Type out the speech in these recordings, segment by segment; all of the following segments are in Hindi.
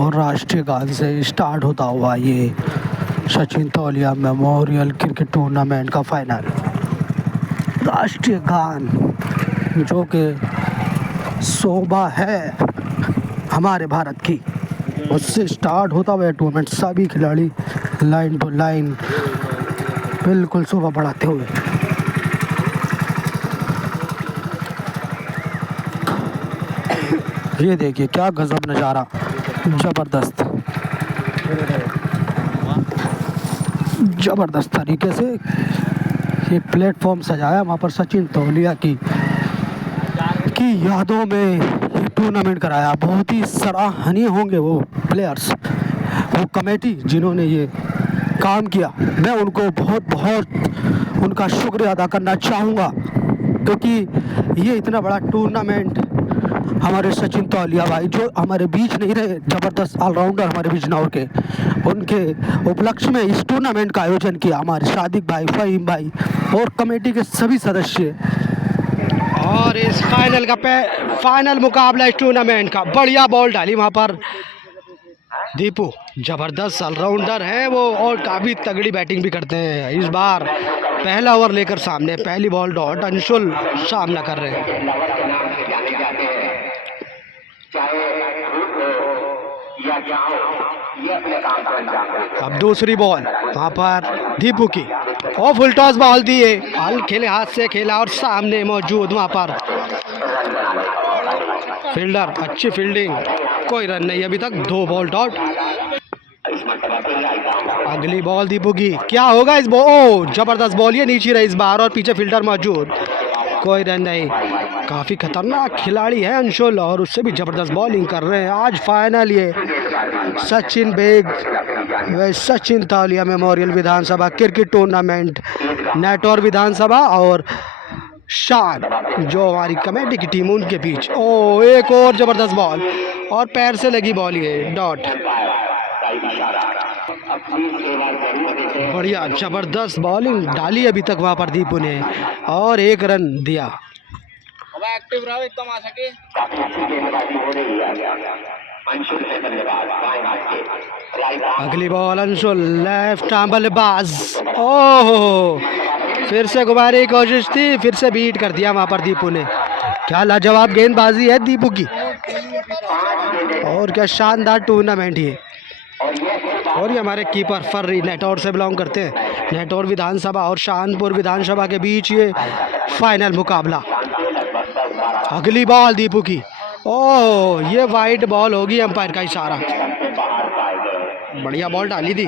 और राष्ट्रीय गान से स्टार्ट होता हुआ ये सचिन तौलिया मेमोरियल क्रिकेट टूर्नामेंट का फाइनल। राष्ट्रीय गान जो कि शोभा है हमारे भारत की, उससे स्टार्ट होता हुआ टूर्नामेंट। सभी खिलाड़ी लाइन टू लाइन बिल्कुल शोभा बढ़ाते हुए। ये देखिए क्या गजब नज़ारा, ज़बरदस्त ज़बरदस्त तरीके से ये प्लेटफॉर्म सजाया वहाँ पर सचिन तौलिया की यादों में ये टूर्नामेंट कराया। बहुत ही सराहनीय होंगे वो प्लेयर्स, वो कमेटी जिन्होंने ये काम किया। मैं उनको बहुत बहुत उनका शुक्रिया अदा करना चाहूँगा, क्योंकि ये इतना बड़ा टूर्नामेंट हमारे सचिन तौलिया भाई जो हमारे बीच नहीं रहे, ज़बरदस्त ऑलराउंडर हमारे बीच ना के, उनके उपलक्ष्य में इस टूर्नामेंट का आयोजन किया हमारे सादिक भाई, फ़हीम भाई और कमेटी के सभी सदस्य। और इस फाइनल मुकाबला इस टूर्नामेंट का, बढ़िया बॉल डाली वहाँ पर दीपू, ज़बरदस्त ऑलराउंडर है वो और काफ़ी तगड़ी बैटिंग भी करते हैं। इस बार पहला ओवर लेकर सामने, पहली बॉल डॉट, अंशुल सामना कर रहे हैं। अब दूसरी बॉल वहाँ पर दीपू की, और फुल टॉस बॉल दिए, बॉल खेले हाथ से खेला और सामने मौजूद वहाँ पर फील्डर, अच्छी फील्डिंग, कोई रन नहीं अभी तक, 2 बॉल डॉट। अगली बॉल दीपू की, क्या होगा इस बॉल, ओ जबरदस्त बॉल, ये नीचे रही इस बार और पीछे फील्डर मौजूद, कोई रन नहीं। काफ़ी खतरनाक खिलाड़ी है अंशुल और उससे भी ज़बरदस्त बॉलिंग कर रहे हैं। आज फाइनल ये सचिन तौलिया मेमोरियल विधानसभा क्रिकेट टूर्नामेंट, नेटौर विधानसभा और शान जो हमारी कमेटी की टीम उनके बीच। ओ एक और ज़बरदस्त बॉल और पैर से लगी बॉल, ये डॉट, बढ़िया ज़बरदस्त बॉलिंग डाली अभी तक वहाँ पर दीपू ने और 1 रन दिया। एक्टिव रहो एकदम आ सके। अगली बॉल अंशुल, लेफ्ट आर्म बल्लेबाज, ओह फिर से गुब्बारे की कोशिश थी, फिर से बीट कर दिया वहाँ पर दीपू ने। क्या लाजवाब गेंदबाजी है दीपू की, और क्या शानदार टूर्नामेंट ये। और ये हमारे कीपर फर्री नेटौर से बिलोंग करते हैं, नेटौर विधानसभा और शानपुर विधानसभा के बीच ये फाइनल मुकाबला। अगली बॉल दीपू की, ओह ये वाइड बॉल होगी, अंपायर का इशारा, बढ़िया बॉल डाली थी।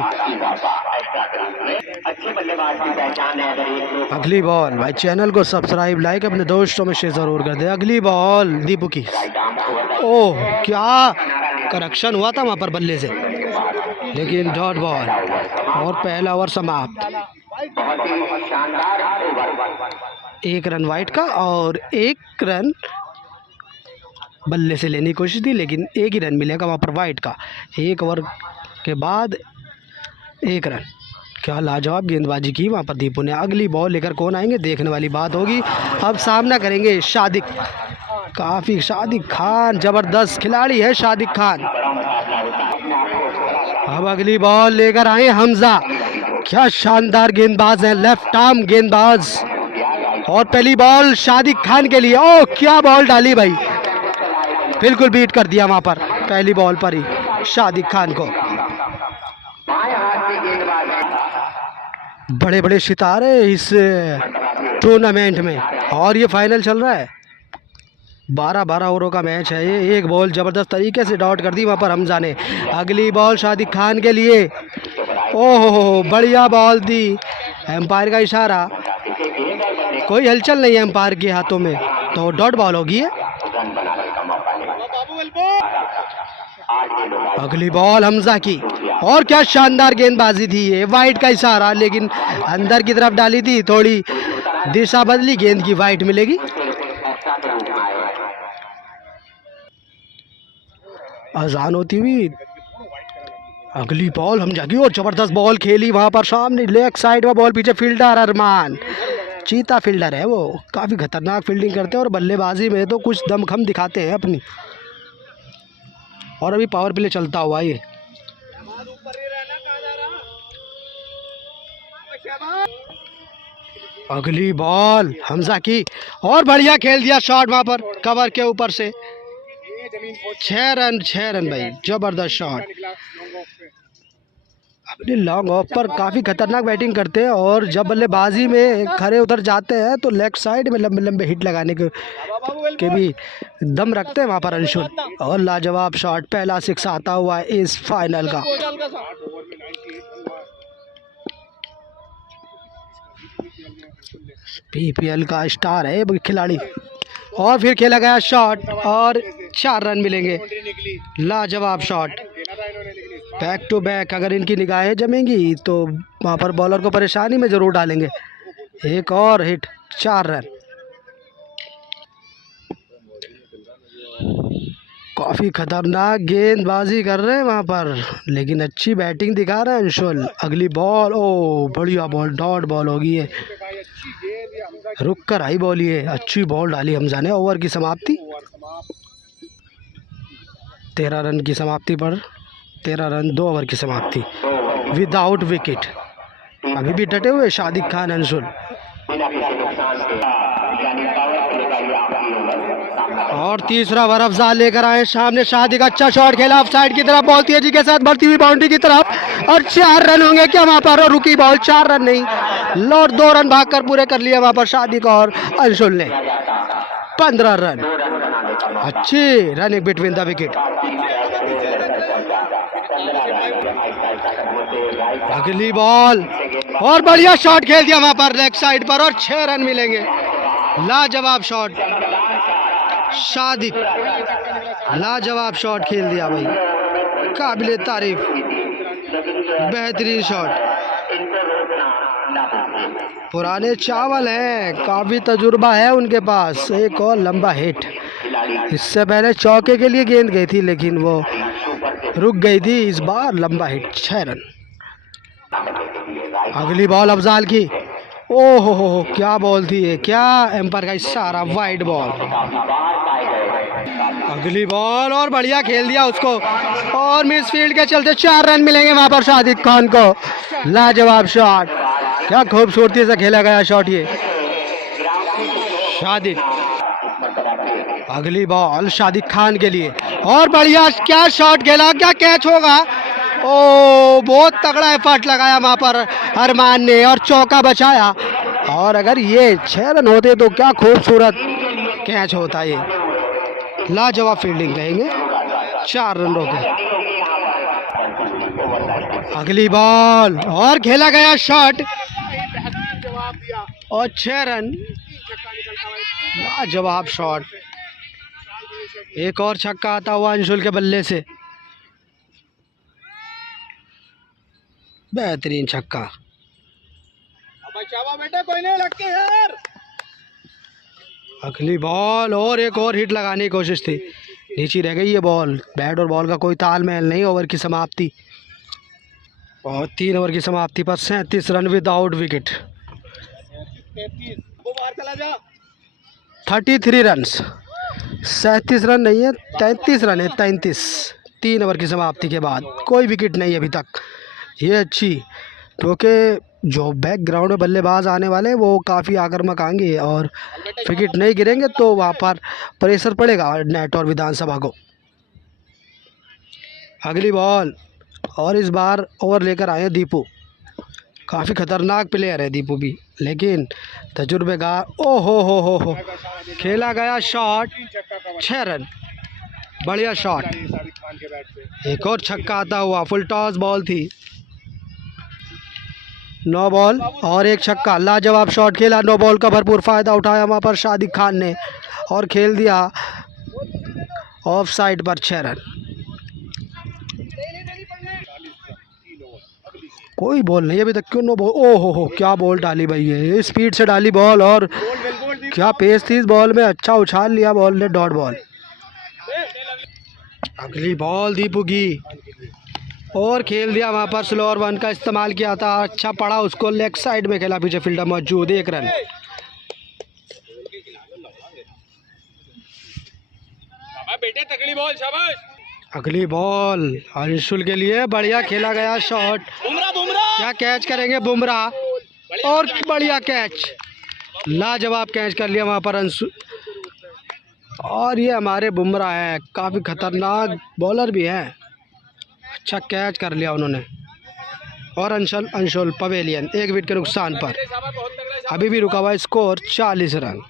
अगली बॉल, भाई चैनल को सब्सक्राइब लाइक अपने दोस्तों में शेयर ज़रूर कर दे। अगली बॉल दीपू की, ओह क्या करेक्शन हुआ था वहाँ पर बल्ले से, लेकिन डॉट बॉल और पहला ओवर समाप्त। 1 रन वाइट का और 1 रन बल्ले से लेने की कोशिश थी, लेकिन 1 ही रन मिलेगा वहाँ पर वाइट का। 1 ओवर के बाद 1 रन। क्या लाजवाब गेंदबाजी की वहाँ पर दीपू ने। अगली बॉल लेकर कौन आएंगे देखने वाली बात होगी। अब सामना करेंगे सादिक, काफ़ी सादिक खान, ज़बरदस्त खिलाड़ी है सादिक खान। अब अगली बॉल लेकर आए हमजा, क्या शानदार गेंदबाज है, लेफ्ट आर्म गेंदबाज, और पहली बॉल सादिक खान के लिए, ओह क्या बॉल डाली भाई, बिल्कुल बीट कर दिया वहाँ पर पहली बॉल पर ही सादिक खान को। बड़े बड़े सितारे इस टूर्नामेंट में, और ये फाइनल चल रहा है, 12 ओवरों का मैच है ये। 1 बॉल ज़बरदस्त तरीके से डॉट कर दी वहाँ पर हमजा ने। अगली बॉल सादिक खान के लिए, ओह बढ़िया बॉल दी, एम्पायर का इशारा, कोई हलचल नहीं है एम्पायर के हाथों में, तो डॉट बॉल होगी है। अगली बॉल हमजा की, और क्या शानदार गेंदबाजी थी, ये वाइट का इशारा, लेकिन अंदर की तरफ डाली थी, थोड़ी दिशा बदली गेंद की, वाइट मिलेगी। अजान होती हुई अगली बॉल हमजा की, और ज़बरदस्त बॉल खेली वहाँ पर सामने लेग साइड में बॉल, पीछे फील्डर अरमान, चीता फील्डर है वो, काफ़ी खतरनाक फील्डिंग करते हैं और बल्लेबाजी में तो कुछ दमखम दिखाते हैं अपनी। और अभी पावर प्ले चलता हुआ ये। अगली बॉल हमजा की, और बढ़िया खेल दिया शॉट वहां पर कवर के ऊपर से। 6 रन भाई, जबरदस्त शॉट। अपने लॉन्ग ऑफ पर काफ़ी खतरनाक बैटिंग करते हैं और जब बल्लेबाजी में खड़े उतर जाते हैं तो लेग साइड में लंबे लंबे हिट लगाने के भी दम रखते हैं वहाँ पर अंशुल। और लाजवाब शॉट, पहला 6 आता हुआ है इस फाइनल का। पीपीएल का स्टार है ये खिलाड़ी। और फिर खेला गया शॉट और 4 रन मिलेंगे। लाजवाब शॉट, बैक टू बैक। अगर इनकी निगाहें जमेंगी तो वहाँ पर बॉलर को परेशानी में ज़रूर डालेंगे। एक और हिट, 4 रन। काफ़ी खतरनाक गेंदबाजी कर रहे हैं वहाँ पर, लेकिन अच्छी बैटिंग दिखा रहे हैं अंशुल। अगली बॉल, ओ बढ़िया बॉल, डॉट बॉल होगी ये, रुक कर आई बॉल, ये अच्छी बॉल डाली हमजा ने। ओवर की समाप्ति, 13 रन की समाप्ति पर 13 रन 2 ओवर की समाप्ति विदाउट विकेट। अभी भी डटे हुए शादिक खान अंशुल। और तीसरा ओवर अफजाल लेकर आए सामने। शादिक अच्छा शॉट खेला ऑफ साइड की तरफ, बॉल तेजी के साथ बढ़ती हुई बाउंड्री की तरफ और 4 रन होंगे क्या वहां पर? और रुकी बॉल, 4 रन नहीं, लौट 2 रन भागकर पूरे कर लिया वहां पर शादिक और अंशुल ने। 15 रन, अच्छी रनिंग बिटवीन द विकेट। अगली बॉल, और बढ़िया शॉट खेल दिया वहां पर लेग साइड पर और 6 रन मिलेंगे। लाजवाब शॉट शादिक, लाजवाब शॉट खेल दिया भाई, काबिले तारीफ, बेहतरीन शॉट। पुराने चावल हैं, काफ़ी तजुर्बा है उनके पास। एक और लंबा हिट, इससे पहले चौके के लिए गेंद गई थी लेकिन वो रुक गई थी, इस बार लंबा हिट, 6 रन। अगली बॉल अफजाल की, ओहो हो क्या बॉल थी ये, क्या एम्पायर का इशारा, वाइड बॉल। अगली बॉल, और बढ़िया खेल दिया उसको और मिस फील्ड के चलते 4 रन मिलेंगे वहां पर शादिक खान को। लाजवाब शॉट, क्या खूबसूरती से खेला गया शॉट ये शादिक। अगली बॉल शादिक खान के लिए, और बढ़िया क्या शॉट खेला, क्या कैच होगा। ओ बहुत तगड़ा एफर्ट लगाया वहां पर अरमान ने और चौका बचाया। और अगर ये 6 रन होते तो क्या खूबसूरत कैच होता ये। लाजवाब फील्डिंग कहेंगे, 4 रन रोके। अगली बॉल, और खेला गया शॉट और 6 रन। लाजवाब शॉट, एक और छक्का आता हुआ अंशुल के बल्ले से, बेहतरीन छक्का। अगली बॉल, और एक और हिट लगाने की कोशिश थी, नीचे रह गई ये बॉल। बैट और बॉल का कोई तालमेल नहीं। ओवर की समाप्ति, और 3 ओवर की समाप्ति पर 37 run without wicket. 33 run, 37 run नहीं है, 33 रन है, 33। 3 ओवर की समाप्ति के बाद कोई विकेट नहीं अभी तक। ये अच्छी, क्योंकि जो बैकग्राउंड में बल्लेबाज आने वाले वो काफ़ी आक्रामक आएंगे और विकेट नहीं गिरेंगे तो वहाँ पर प्रेशर पड़ेगा नेट और विधानसभा को। अगली बॉल, और इस बार ओवर लेकर आए दीपू। काफ़ी खतरनाक प्लेयर है दीपू भी, लेकिन तजुर्बेकार। ओ हो खेला गया शॉट, 6 रन, बढ़िया शॉट। एक और छक्का आता हुआ, फुल टॉस बॉल थी, 9 बॉल और एक छक्का। लाजवाब शॉट खेला, 9 बॉल का भरपूर फ़ायदा उठाया वहाँ पर शादिक खान ने और खेल दिया ऑफ साइड पर 6 रन। कोई बॉल नहीं अभी तक, क्यों 9 बॉल। ओ हो क्या बॉल डाली भाई, ये स्पीड से डाली बॉल और क्या पेस थी इस बॉल में, अच्छा उछाल लिया बॉल ने, डॉट बॉल। अगली बॉल दीपू की, और खेल दिया वहाँ पर स्लोअर 1 का इस्तेमाल किया था, अच्छा पड़ा उसको, लेग साइड में खेला, पीछे फील्डर मौजूद, 1 रन। बेटे तगड़ी बॉल, शाबाश। अगली बॉल अंशुल के लिए, बढ़िया खेला गया शॉट, क्या कैच करेंगे बुमराह और बढ़िया कैच, लाजवाब कैच कर लिया वहाँ पर अंशुल। और ये हमारे बुमराह है, काफ़ी खतरनाक बॉलर भी है, अच्छा कैच कर लिया उन्होंने। और अंशुल पवेलियन 1 विकेट के नुकसान पर, अभी भी रुका हुआ स्कोर 40 रन।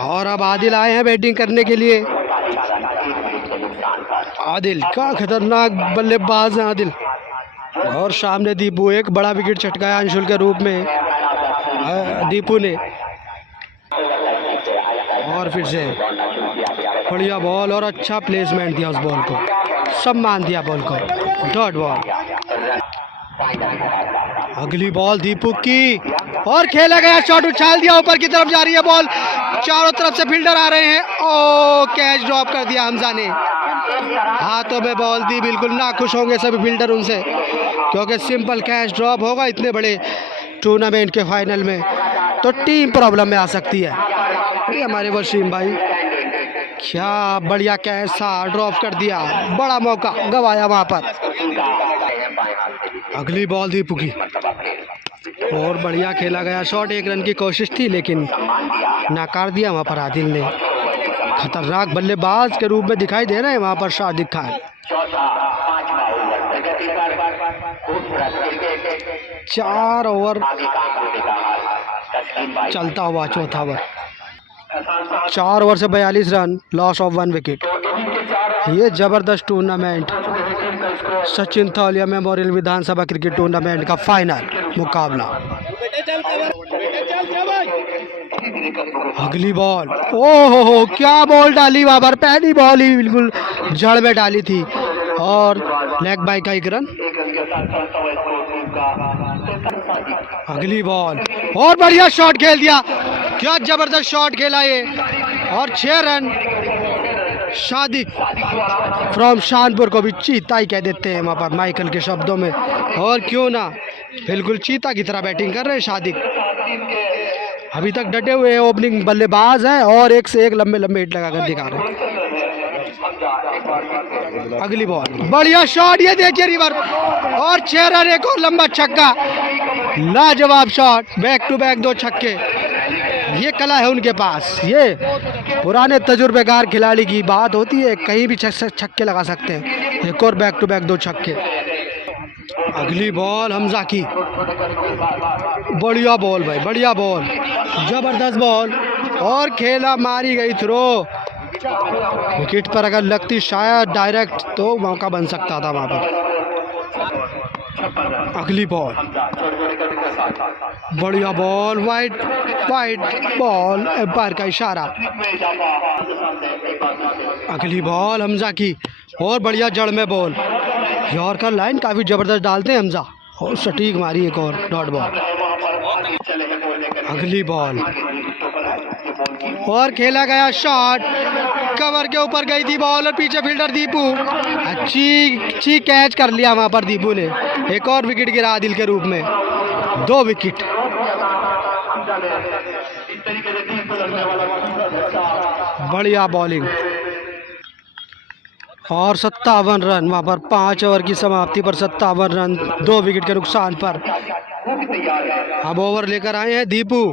और अब आदिल आए हैं बैटिंग करने के लिए। आदिल का खतरनाक बल्लेबाज है आदिल। और सामने दीपू, एक बड़ा विकेट छटकाया अंशुल के रूप में दीपू ने। और फिर से बढ़िया बॉल और अच्छा प्लेसमेंट दिया उस बॉल को, सम्मान दिया बॉल को, डॉट बॉल। अगली बॉल दीपू की और खेला गया शॉट, उछाल दिया, ऊपर की तरफ जा रही है बॉल, चारों तरफ से फील्डर आ रहे हैं। ओ कैच ड्रॉप कर दिया हमजा ने, हाथों में बॉल दी, बिल्कुल नाखुश होंगे सभी फील्डर उनसे, क्योंकि सिंपल कैच ड्रॉप होगा इतने बड़े टूर्नामेंट के फाइनल में तो टीम प्रॉब्लम में आ सकती है। ये हमारे वसीम भाई, क्या बढ़िया कैच था, ड्रॉप कर दिया, बड़ा मौका गवाया वहाँ पर। अगली बॉल दीपू की और बढ़िया खेला गया शॉट, 1 रन की कोशिश थी लेकिन नाकार दिया वहाँ पर आदिल ने। खतरनाक बल्लेबाज के रूप में दिखाई दे रहे हैं वहाँ पर सादिक खान। 4 ओवर चलता हुआ चौथा ओवर, 4 ओवर से 42 रन, लॉस ऑफ 1 विकेट। ये ज़बरदस्त टूर्नामेंट सचिन तौलिया मेमोरियल विधानसभा क्रिकेट टूर्नामेंट का फाइनल मुकाबला। अगली बॉल, ओहो क्या बॉल डाली वहाँ पर, पहली बॉल ही बिल्कुल जड़ में डाली थी और लेग बाई का 1 रन। अगली बॉल और बढ़िया शॉट खेल दिया, क्या जबरदस्त शॉट खेला ये, और 6 रन। सादिक फ्रॉम शानपुर को भी चीता ही कह देते हैं वहाँ पर माइकल के शब्दों में, और क्यों ना, बिल्कुल चीता की तरह बैटिंग कर रहे हैं सादिक। अभी तक डटे हुए ओपनिंग बल्लेबाज हैं और एक से एक लंबे लंबे हिट लगाकर दिखा रहे हैं। अगली बॉल बढ़िया शॉट, ये देखिए रिवर, और 6 रन, एक और लंबा छक्का, लाजवाब शॉट, बैक टू बैक 2 छक्के। ये कला है उनके पास, ये पुराने तजुर्बेकार खिलाड़ी की बात होती है, कहीं भी छक्के लगा सकते हैं। एक और बैक टू बैक 2 छक्के। अगली बॉल हमजा की, बढ़िया बॉल भाई, बढ़िया बॉल, जबरदस्त बॉल, और खेला, मारी गई थ्रो, विकेट पर अगर लगती शायद डायरेक्ट तो मौका बन सकता था वहाँ पर। अगली बॉल बढ़िया बॉल, वाइड बॉल, एम्पायर का इशारा। अगली बॉल हमजा की और बढ़िया जड़ में बॉल, यॉर्कर लाइन काफ़ी ज़बरदस्त डालते हैं हमजा, और सटीक मारी एक और डॉट बॉल। अगली बॉल और खेला गया शॉट, कवर के ऊपर गई थी बॉल और पीछे फील्डर दीपू, अच्छी कैच कर लिया वहाँ पर दीपू ने। एक और विकेट गिरा आदिल के रूप में, 2 विकेट। बढ़िया बॉलिंग और 57 रन वहाँ पर, 5 ओवर की समाप्ति पर 57 रन, 2 विकेट के नुकसान पर। अब ओवर लेकर आए हैं दीपू।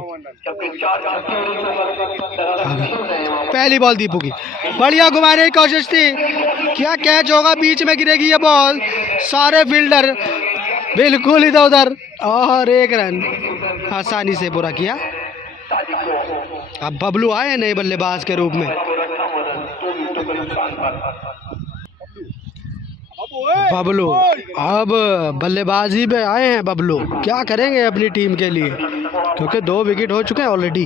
पहली बॉल दीपू की, बढ़िया घुमाने की कोशिश थी, क्या कैच होगा, बीच में गिरेगी ये बॉल, सारे फील्डर बिल्कुल इधर उधर, और 1 रन आसानी से पूरा किया। अब बबलू आए नए बल्लेबाज के रूप में। बबलू अब बल्लेबाजी में आए हैं, बबलू क्या करेंगे अपनी टीम के लिए, क्योंकि 2 विकेट हो चुके हैं ऑलरेडी।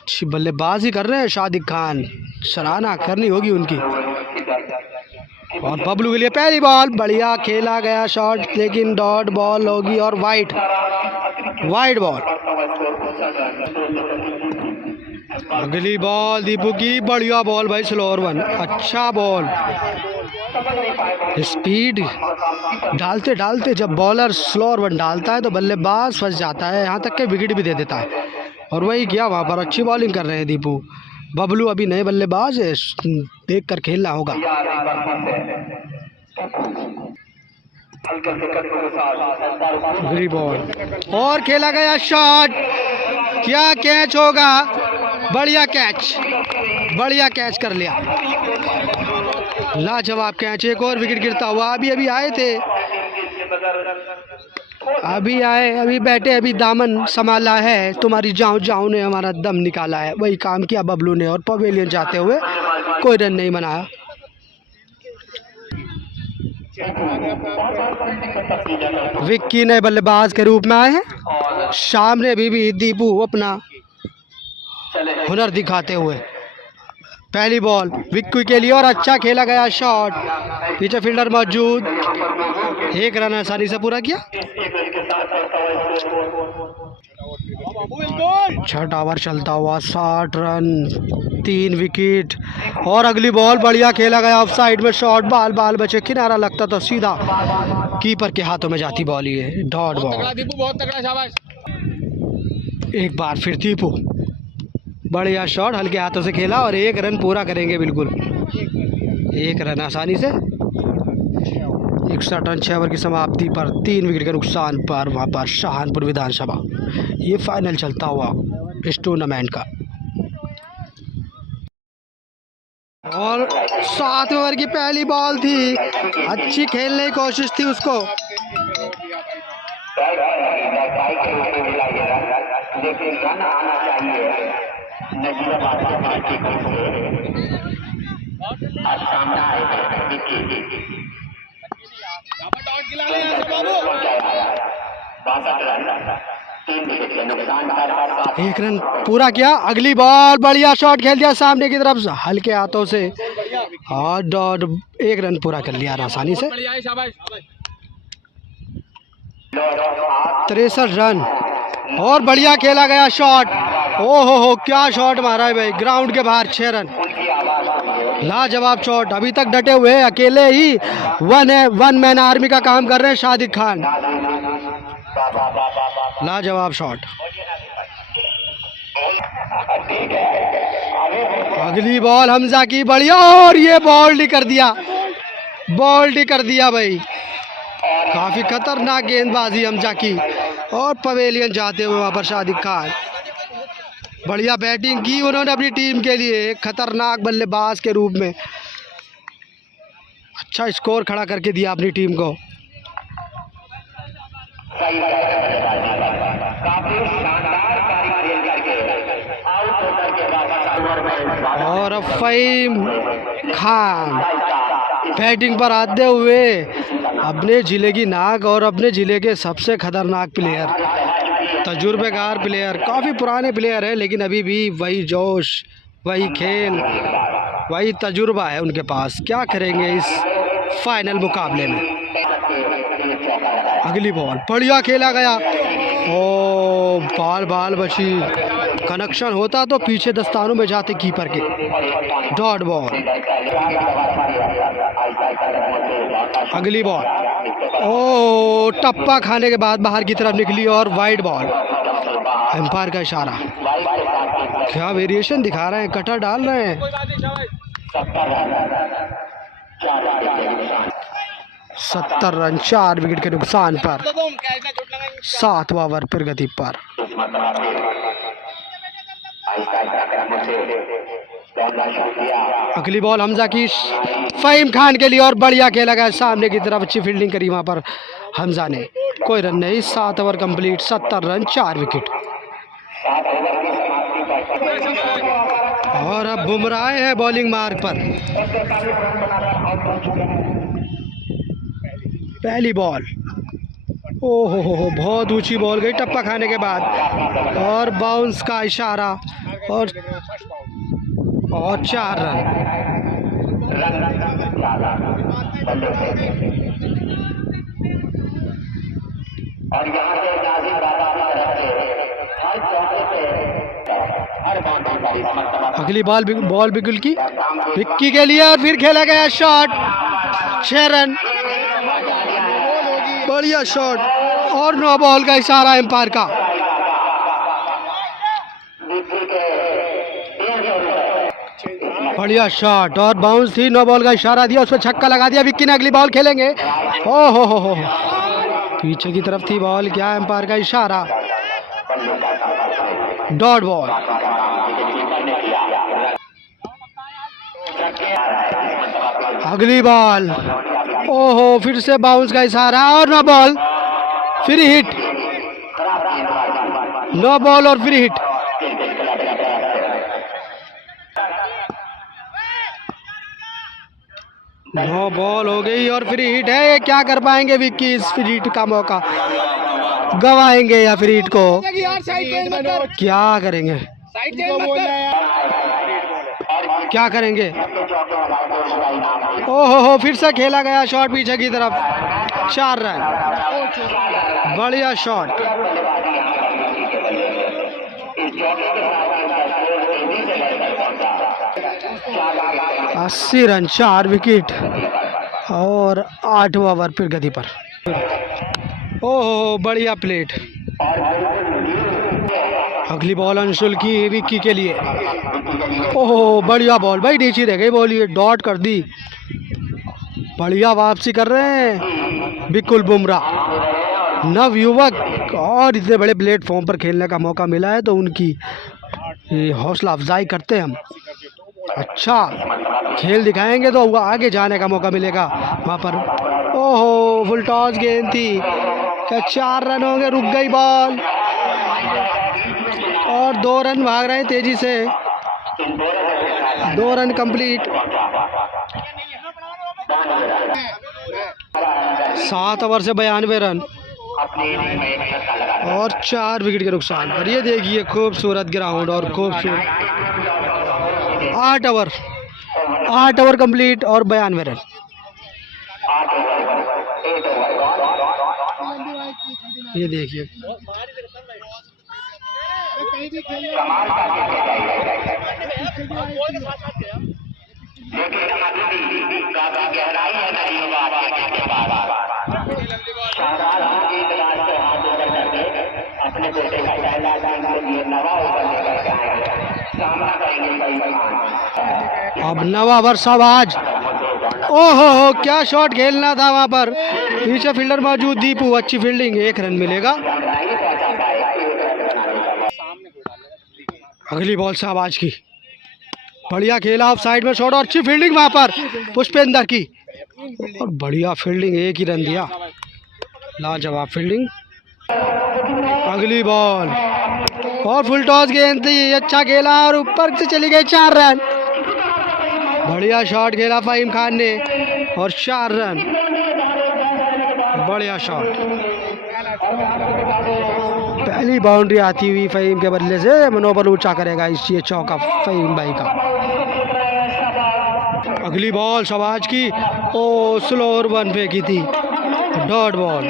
अच्छी बल्लेबाजी कर रहे हैं सादिक खान, सराहना करनी होगी उनकी। और बबलू के लिए पहली बॉल, बढ़िया खेला गया शॉट, लेकिन डॉट बॉल होगी और वाइड बॉल। अगली बॉल दीपू की, बढ़िया बॉल भाई, स्लोअर 1, अच्छा बॉल, स्पीड डालते डालते जब बॉलर स्लोअर 1 डालता है तो बल्लेबाज फंस जाता है, यहाँ तक के विकेट भी दे देता है। और वही किया वहाँ पर। अच्छी बॉलिंग कर रहे हैं दीपू। बबलू अभी नए बल्लेबाज है, देख कर खेलना होगा। अगली बॉल और खेला गया शॉट, क्या कैच होगा। बढ़िया कैच, बढ़िया कैच कर लिया, लाजवाब कैच। एक और विकेट गिरता हुआ। अभी अभी आए थे, अभी आए, अभी बैठे, अभी दामन संभाला है। तुम्हारी जाऊं जाऊं ने हमारा दम निकाला है, वही काम किया बबलू ने। और पवेलियन जाते हुए कोई रन नहीं बनाया। विक्की नए बल्लेबाज के रूप में आए हैं। सामने भी दीपू अपना हुनर दिखाते हुए। पहली बॉल विक्की के लिए और अच्छा खेला गया शॉट, पीछे फील्डर मौजूद। एक रन आसानी से पूरा किया। छठा ओवर चलता हुआ, 60 रन, 3 विकेट। और अगली बॉल बढ़िया खेला गया, ऑफ साइड में शॉट, बाल बाल बचे, किनारा लगता तो सीधा कीपर के हाथों में जाती बॉल। ये डॉट बॉल। बहुत तगड़ा, शाबाश। एक बार फिर दीपू, बढ़िया शॉट, हल्के हाथों से खेला और 1 रन पूरा करेंगे बिल्कुल। 1 रन आसानी से। 61 रन 6 ओवर की समाप्ति पर 3 विकेट के नुकसान पर वहाँ पर शाहनपुर विधानसभा। ये फाइनल चलता हुआ इस टूर्नामेंट का। और 7 ओवर की पहली बॉल थी, अच्छी खेलने की कोशिश थी उसको, लेकिन रन आना चाहिए। एक रन पूरा किया। अगली बॉल बढ़िया शॉट खेल दिया सामने की तरफ से हल्के हाथों से और डॉट। 1 रन पूरा कर लिया आसानी से। 63 रन और बढ़िया खेला गया शॉट। ओहो हो, क्या शॉट मारा है भाई, ग्राउंड के बाहर। 6 रन, लाजवाब शॉट। अभी तक डटे हुए अकेले ही वन मैन आर्मी का काम कर रहे हैं शादिक खान। लाजवाब शॉट। अगली बॉल हमजा की बढ़िया, और ये बॉल्ड कर दिया, बॉल्ड कर दिया भाई। काफी खतरनाक गेंदबाजी हमजा की। और पवेलियन जाते हुए वहां पर शादिक खान। बढ़िया बैटिंग की उन्होंने अपनी टीम के लिए, एक खतरनाक बल्लेबाज के रूप में। अच्छा स्कोर खड़ा करके दिया अपनी टीम को। और अब फ़हीम खान बैटिंग पर आते हुए अपने ज़िले की नाक और अपने ज़िले के सबसे खतरनाक प्लेयर, तजुर्बेकार प्लेयर, काफ़ी पुराने प्लेयर है लेकिन अभी भी वही जोश, वही खेल, वही तजुर्बा है उनके पास। क्या करेंगे इस फाइनल मुकाबले में। अगली बॉल बढ़िया खेला गया, ओ बाल बाल बची, कनेक्शन होता तो पीछे दस्तानों में जाते कीपर के। Dot ball. अगली बॉल, ओ टप्पा खाने के बाद बाहर की तरफ निकली और वाइड बॉल। एम्पायर का इशारा। क्या वेरिएशन दिखा रहे हैं, कटर डाल रहे हैं। 70 रन 4 विकेट के नुकसान पर 7वां ओवर प्रगति पर। अगली बॉल हमजा की फ़हीम खान के लिए और बढ़िया खेला गया सामने की तरफ, अच्छी फील्डिंग करी वहां पर हमजा ने। कोई रन नहीं, 7 ओवर कंप्लीट, 70 रन 4 विकेट। और अब बुमराह है बॉलिंग मार्ग पर। पहली बॉल, ओहो हो, बहुत ऊंची बॉल गई टप्पा खाने के बाद और बाउंस का इशारा और 4 रन। अगली बॉल बिल्कुल की विक्की के लिए और फिर खेला गया शॉट, 6 रन, बढ़िया शॉट और नो बॉल का इशारा एम्पायर का। बढ़िया शॉट और बाउंस थी, नो बॉल का इशारा दिया, उसमें छक्का लगा दिया। विक्की ने अगली बॉल खेलेंगे। ओ हो, पीछे की तरफ थी बॉल, क्या एम्पायर का इशारा, डॉट बॉल। अगली बॉल, ओहो, फिर से बाउंस का इशारा और नो बॉल, फिर हिट, नो बॉल और फिर हिट। नो बॉल हो गई और फिर हिट है। क्या कर पाएंगे विक्की, इस फिर हिट का मौका गवाएंगे या फिर हिट को क्या करेंगे, क्या करेंगे। ओहो, फिर से खेला गया शॉट पीछे की तरफ, 4 रन, बढ़िया शॉट। 80 रन, 4 विकेट और 8वां ओवर फिर गति पर। ओहो, बढ़िया प्लेट। अगली बॉल अंशुल की विक्की के लिए। ओहो, बढ़िया बॉल, भाई नीचे रह गई बॉल, ये डॉट कर दी। बढ़िया वापसी कर रहे हैं बिल्कुल बुमराह, नवयुवक, और इतने बड़े प्लेटफॉर्म पर खेलने का मौका मिला है तो उनकी हौसला अफजाई करते हैं हम। अच्छा खेल दिखाएंगे तो आगे जाने का मौका मिलेगा वहाँ पर। ओहो, फुल टॉस गेंद थी, क्या 4 रन होंगे, रुक गई बॉल और 2 रन भाग रहे हैं तेजी से, 2 रन कंप्लीट। 7 ओवर से 92 रन और 4 विकेट के नुकसान पर। ये देखिए खूबसूरत ग्राउंड और खूबसूरत 8 ओवर कंप्लीट और 92 रन। ये देखिए अब नवा ओवर आज। ओहो, क्या शॉट खेलना था वहां पर, पीछे फील्डर मौजूद, दीपू, अच्छी फील्डिंग, 1 रन मिलेगा। अगली बॉल शाहबाज की, बढ़िया खेला, ऑफ साइड में शॉट और अच्छी फील्डिंग वहां पर पुष्पेंद्र की, और बढ़िया फील्डिंग, 1 ही रन दिया, लाजवाब फील्डिंग। अगली बॉल और फुल टॉस गेंद थी, अच्छा खेला और ऊपर से चली गई, 4 रन। बढ़िया शॉट खेला फ़हीम खान ने और 4 रन, बढ़िया शॉट। पहली बाउंड्री आती हुई फ़हीम के बदले से मनोबल ऊंचा करेगा इस ये चौका फ़हीम भाई का। अगली बॉल शहबाज की, ओ स्लोअर वन फेंकी थी, डॉट बॉल।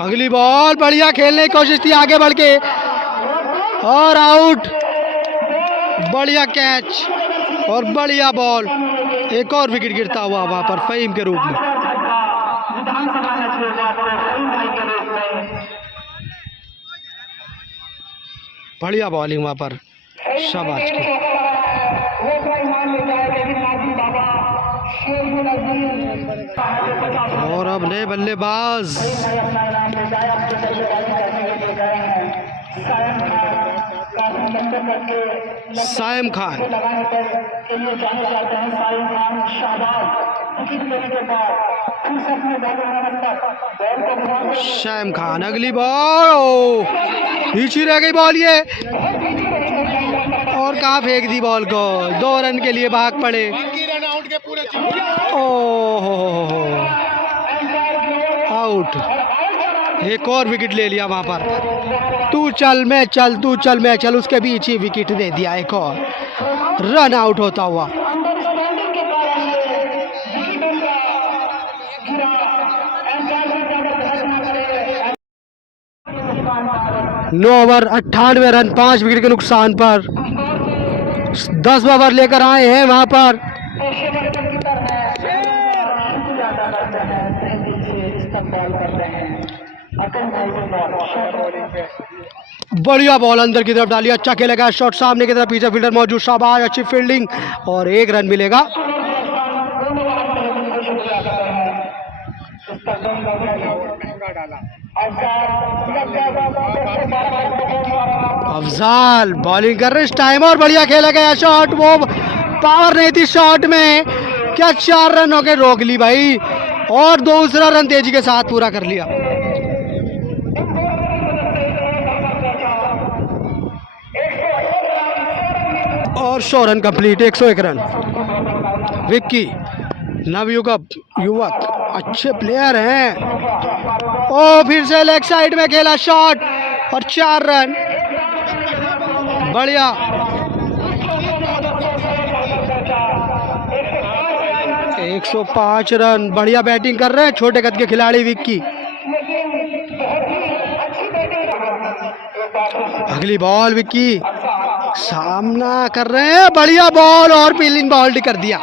अगली बॉल, बढ़िया खेलने की कोशिश थी आगे बढ़ के और आउट, बढ़िया कैच और बढ़िया बॉल, एक और विकेट गिरता हुआ वहां पर फ़हीम के रूप में। बढ़िया बॉलिंग वहां पर शाबाश की। और अब नए बल्लेबाज साइम खान। शाइम खान, अगली बॉल, पीछे रह गई बॉल ये, और कहाँ फेंक दी बॉल को, 2 रन के लिए भाग पड़े। ओहो, आउट, एक और विकेट ले लिया वहां पर। तू चल मैं चल, तू चल मैं चल, उसके बीच ही विकेट दे दिया, एक और रन आउट होता हुआ। 9 ओवर 98 रन, 5 विकेट के नुकसान पर 10 ओवर लेकर आए हैं वहां पर। बढ़िया बॉल अंदर की तरफ डाली, अच्छा खेलेगा शॉट सामने की तरफ, पीछे फील्डर मौजूद, शाबाश, अच्छी फील्डिंग और 1 रन मिलेगा। अफजाल बॉलिंग कर रहे इस टाइम और बढ़िया खेला गया शॉट, वो पावर नहीं थी शॉट में, क्या 4 रन हो गए, रोक ली भाई और दूसरा रन तेजी के साथ पूरा कर लिया। और 100 रन कंप्लीट, 101 रन। विक्की युवक अच्छे प्लेयर हैं, ओ फिर से लेग साइड में खेला शॉट और 4 रन, बढ़िया। 105 रन, बढ़िया बैटिंग कर रहे हैं छोटे कद के खिलाड़ी विक्की। अगली बॉल विक्की सामना कर रहे हैं, बढ़िया बॉल और क्लीन बॉल कर दिया,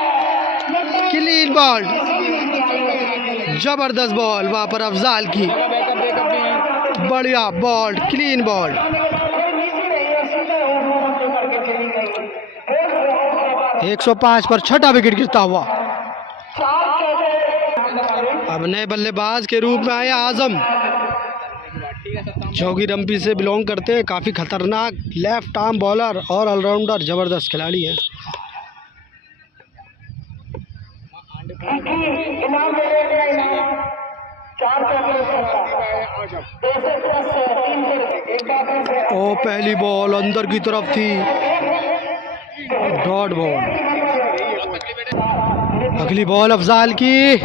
क्लीन बॉल, जबरदस्त बॉल वहां पर अफजाल की, बढ़िया बॉल, क्लीन बॉल। एक 105 पर छठा विकेट गिरता हुआ। अब नए बल्लेबाज के रूप में आए आजम, जोगी रंपी से बिलोंग करते हैं, काफ़ी खतरनाक लेफ्ट आर्म बॉलर और ऑलराउंडर, ज़बरदस्त खिलाड़ी है। ओ पहली बॉल अंदर की तरफ थी, डॉट बॉल। अगली बॉल अफजाल की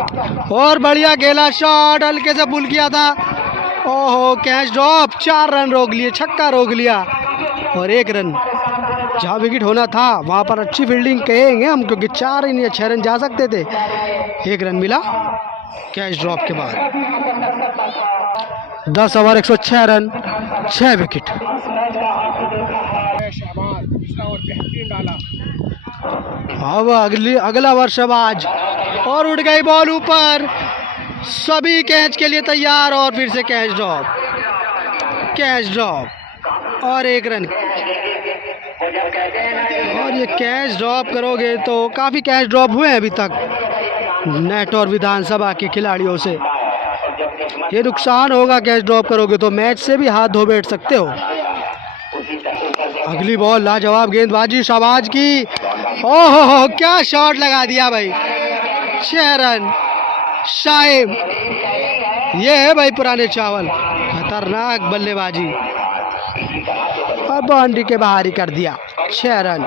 और बढ़िया खेला शॉट, हल्के से पुल किया था, ओहो कैच ड्रॉप, 4 रन रोक लिए, छक्का रोक लिया और 1 रन। जहाँ विकेट होना था वहाँ पर अच्छी फील्डिंग कहेंगे हम, क्योंकि 4 या 6 रन जा सकते थे, 1 रन मिला कैच ड्रॉप के बाद। 10 ओवर 106 रन, 6 विकेट। अब अगला ओवर शहबाज और उड़ गई बॉल ऊपर, सभी कैच के लिए तैयार और फिर से कैच ड्रॉप, कैच ड्रॉप और 1 रन। और ये कैच ड्रॉप करोगे तो काफ़ी कैच ड्रॉप हुए हैं अभी तक नेट और विधानसभा के खिलाड़ियों से, ये नुकसान होगा, कैच ड्रॉप करोगे तो मैच से भी हाथ धो बैठ सकते हो। अगली बॉल लाजवाब गेंदबाजी शहबाज की, ओहो क्या शॉट लगा दिया भाई, 6 रन। शाइब, ये है भाई पुराने चावल, खतरनाक बल्लेबाजी और बाउंड्री के बाहर ही कर दिया, 6 रन।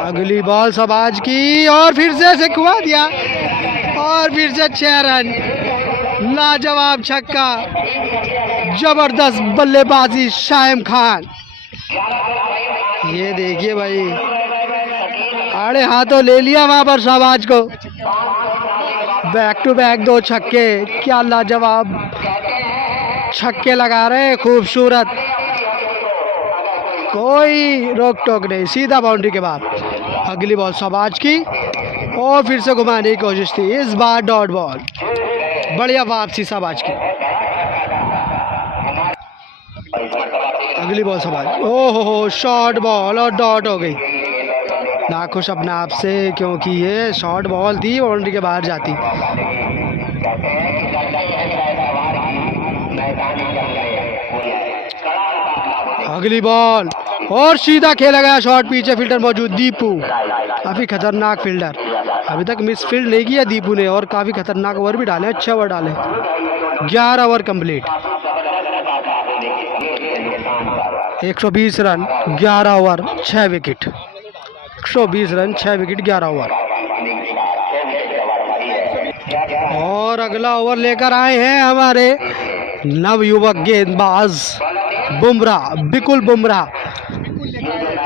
अगली बॉल शहबाज की और फिर से खुआ दिया और फिर से 6 रन, लाजवाब छक्का, जबरदस्त बल्लेबाजी शाइम खान। ये देखिए भाई, आड़े हाथों ले लिया वहां पर शहबाज को, बैक टू बैक 2 छक्के, क्या लाजवाब छक्के लगा रहे, खूबसूरत, कोई रोक टोक नहीं, सीधा बाउंड्री के बाद। अगली बॉल शहबाज की और फिर से घुमाने की कोशिश थी, इस बार डॉट बॉल, बढ़िया वापसी शहबाज की। अगली बॉल शहबाज, ओहो शॉर्ट बॉल और डॉट हो गई, नाखुश अपने आप से क्योंकि ये शॉर्ट बॉल थी, बाउंड्री के बाहर जाती। अगली बॉल और सीधा खेला गया शॉट, पीछे फील्डर मौजूद दीपू, काफ़ी खतरनाक फील्डर, अभी तक मिस फील्ड नहीं किया दीपू ने और काफ़ी खतरनाक ओवर भी डाले, अच्छे ओवर डाले। 11 over complete, 120 run, 11 over 6 wicket, 120 run 6 wicket 11 over. और अगला ओवर लेकर आए हैं हमारे नवयुवक गेंदबाज बुमराह, बिकुल बुमराह,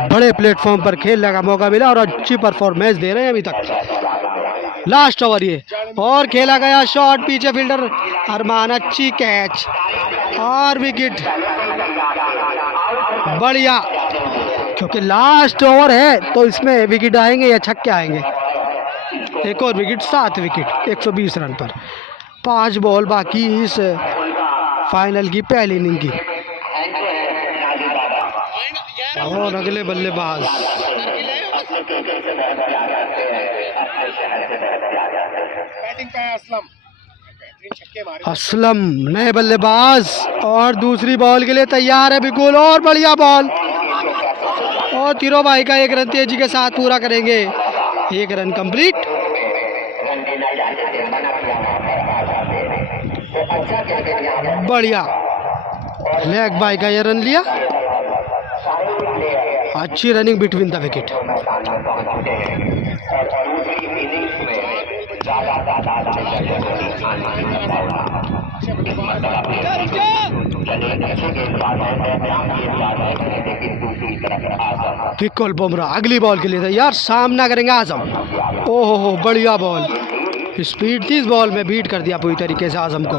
बड़े प्लेटफॉर्म पर खेलने का मौका मिला और अच्छी परफॉर्मेंस दे रहे हैं अभी तक। लास्ट ओवर ये और खेला गया शॉट, पीछे फील्डर अरमान, अच्छी कैच और विकेट, बढ़िया, क्योंकि लास्ट ओवर है तो इसमें विकेट आएंगे या छक्के आएंगे। एक और विकेट, 7 विकेट 120 रन पर, 5 बॉल बाकी इस फाइनल की पहली इनिंग की। और अगले बल्लेबाज असलम, नए बल्लेबाज और दूसरी बॉल के लिए तैयार है बिल्कुल। और बढ़िया बॉल, और तीनों भाई का 1 रन तेजी के साथ पूरा करेंगे। 1 रन कंप्लीट। बढ़िया, लेग बाई का ये रन लिया। अच्छी रनिंग बिटवीन द विकेट। विकल बुमराह अगली बॉल के लिए तैयार, सामना करेंगे आजम। ओहो बढ़िया बॉल, स्पीड थी इस बॉल में, बीट कर दिया पूरी तरीके से आजम को।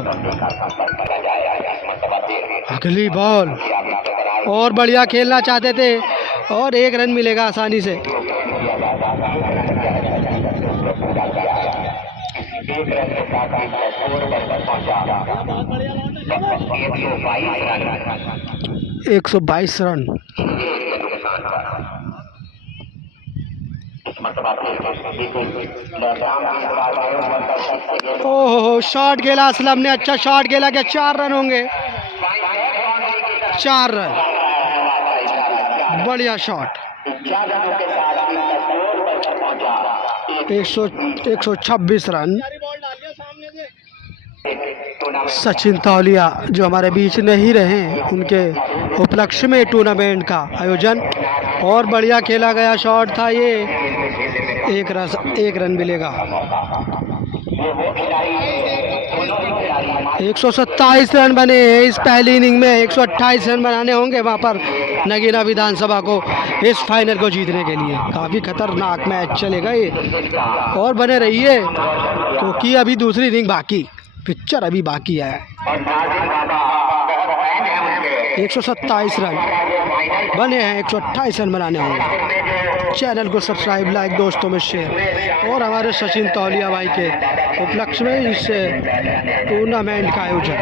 अगली बॉल, और बढ़िया खेलना चाहते थे और 1 रन मिलेगा आसानी से। एक 122 रन। ओहो शॉट खेला असलम ने, अच्छा शॉट खेला। क्या 4 रन होंगे? 4 रन, बढ़िया शॉट। 126 रन। सचिन तौलिया जो हमारे बीच नहीं रहे, उनके उपलक्ष्य में टूर्नामेंट का आयोजन। और बढ़िया खेला गया शॉट था ये। 1 रन मिलेगा। 127 रन बने इस पहली इनिंग में। 128 रन बनाने होंगे वहाँ पर नगीना विधानसभा को इस फाइनल को जीतने के लिए। काफ़ी खतरनाक मैच चलेगा ये, और बने रहिए क्योंकि अभी दूसरी इनिंग बाकी, पिक्चर अभी बाकी है। 127 रन बने हैं, 128 रन बनाने होंगे। चैनल को सब्सक्राइब, लाइक, दोस्तों में शेयर। और हमारे सचिन तौलिया भाई के उपलक्ष्य में इस टूर्नामेंट का आयोजन।